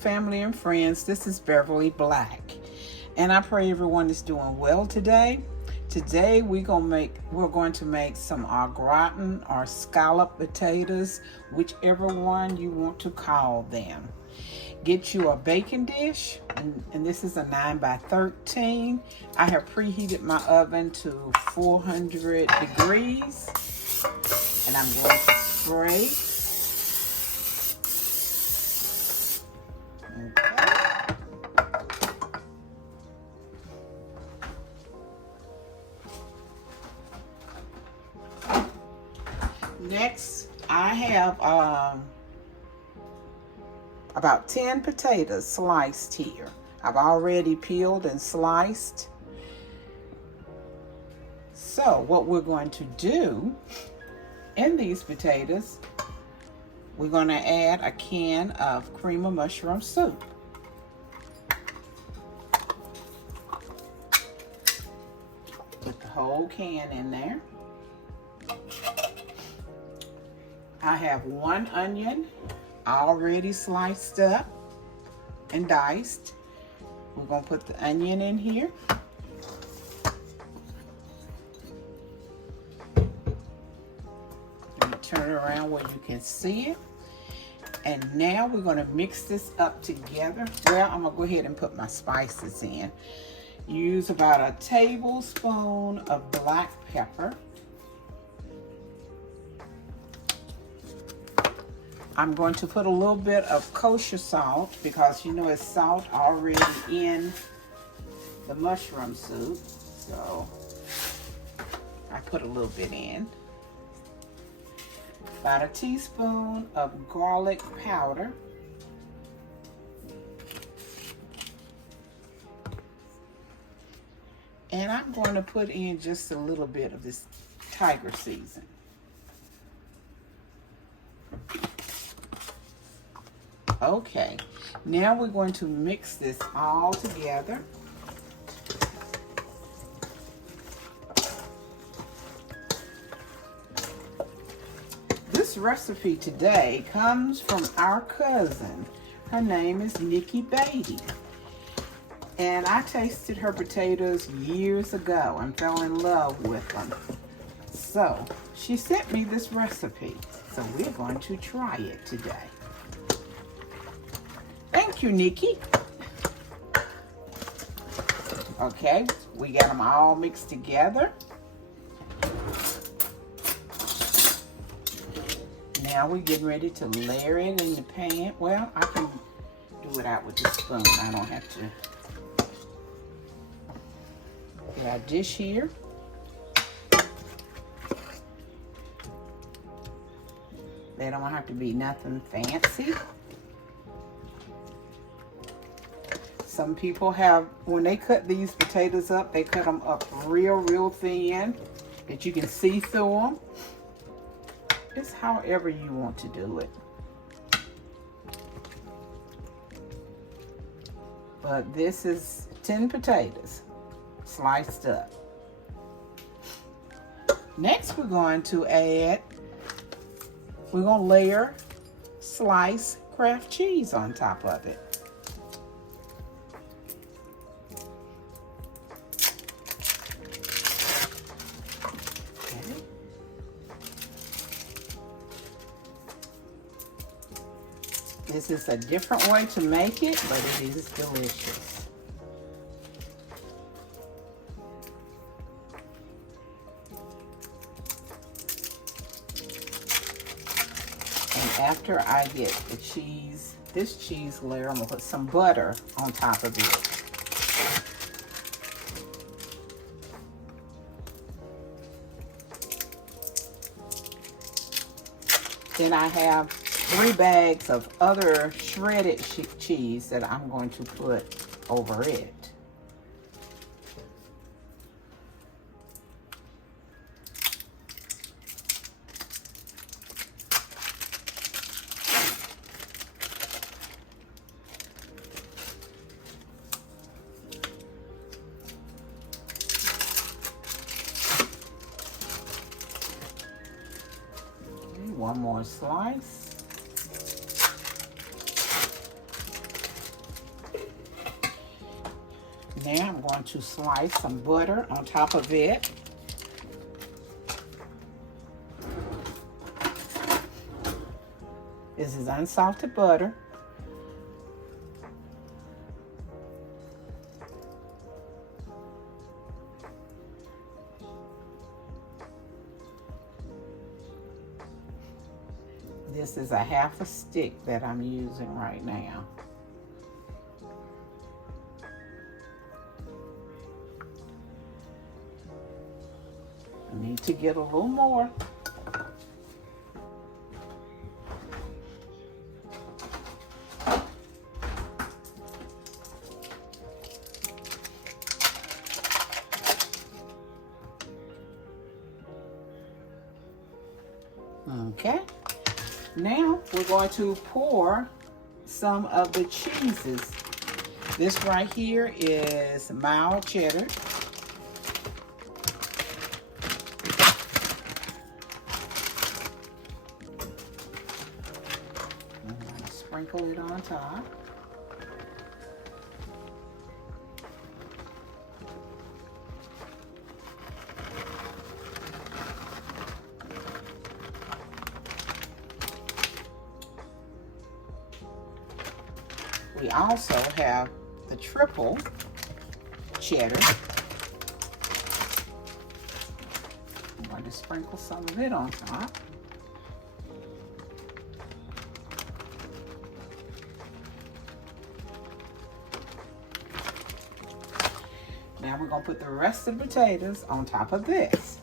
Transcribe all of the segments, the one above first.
family and friends. This is Beverly Black, and I pray everyone is doing well today. Today we're going to make some gratin or scallop potatoes, whichever one you want to call them. Get you a baking dish, and this is a 9 by 13. I have preheated my oven to 400 degrees, and I'm going to spray. Okay. Next, I have about 10 potatoes sliced here. I've already peeled and sliced. So what we're going to do in these potatoes, we're going to add a can of cream of mushroom soup. Put the whole can in there. I have 1 onion already sliced up and diced. We're going to put the onion in here. Let me turn it around where you can see it. And now we're going to mix this up together. Well, I'm going to go ahead and put my spices in. Use about a tablespoon of black pepper. I'm going to put a little bit of kosher salt because you know it's salt already in the mushroom soup. So I put a little bit in. About a teaspoon of garlic powder. And I'm going to put in just a little bit of this tiger season. Okay, now we're going to mix this all together. This recipe today comes from our cousin. Her name is Nikki B. And I tasted her potatoes years ago and fell in love with them. So she sent me this recipe. So we're going to try it today. Thank you, Nikki. Okay, we got them all mixed together. Now we're getting ready to layer it in the pan. Well, I can do it out with the spoon. I don't have to. Get our dish here. They don't have to be nothing fancy. Some people have, when they cut these potatoes up, they cut them up real thin that you can see through them. It's however you want to do it. But this is 10 potatoes sliced up. Next we're going to layer sliced Kraft cheese on top of it. This is a different way to make it, but it is delicious. And after I get the cheese, this cheese layer, I'm gonna put some butter on top of it. Then I have 3 bags of other shredded cheese that I'm going to put over it. One more slice. Now I'm going to slice some butter on top of it. This is unsalted butter. This is a half a stick that I'm using right now. I need to get a little more. Okay. Now we're going to pour some of the cheeses. This right here is mild cheddar. I'm going to sprinkle it on top. We also have the triple cheddar. I'm going to sprinkle some of it on top. Now we're going to put the rest of the potatoes on top of this.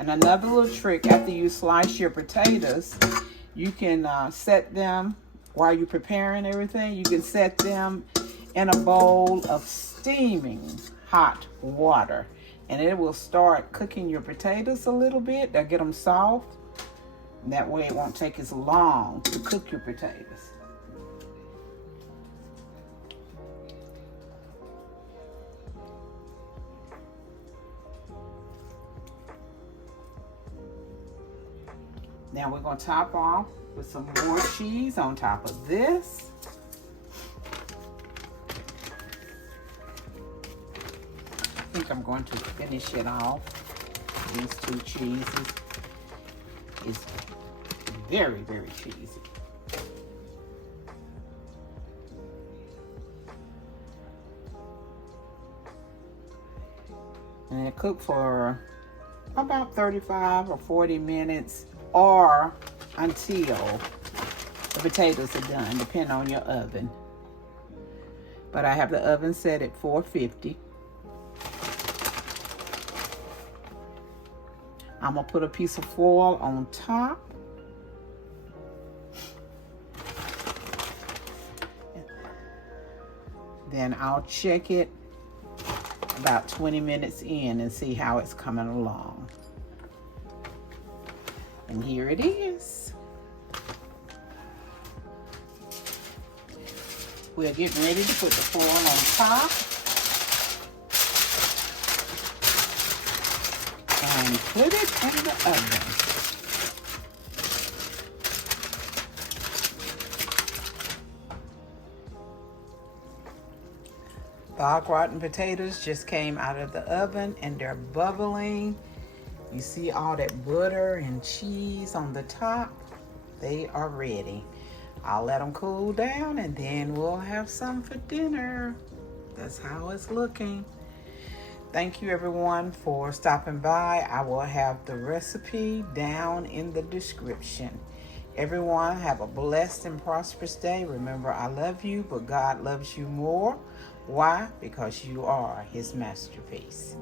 And another little trick, after you slice your potatoes, you can set them, while you're preparing everything, you can set them in a bowl of steaming hot water. And it will start cooking your potatoes a little bit. They'll get them soft. And that way it won't take as long to cook your potatoes. Now we're going to top off with some more cheese on top of this. I think I'm going to finish it off. These two cheeses is very, very cheesy. And it cooked for about 35 or 40 minutes. Or until the potatoes are done, depending on your oven. But I have the oven set at 450. I'm gonna put a piece of foil on top. Then I'll check it about 20 minutes in and see how it's coming along. And here it is. We're getting ready to put the foil on top. And put it in the oven. The au gratin potatoes just came out of the oven and they're bubbling. You see all that butter and cheese on the top? They are ready. I'll let them cool down and then we'll have some for dinner. That's how it's looking. Thank you everyone for stopping by. I will have the recipe down in the description. Everyone have a blessed and prosperous day. Remember, I love you, but God loves you more. Why? Because you are His masterpiece.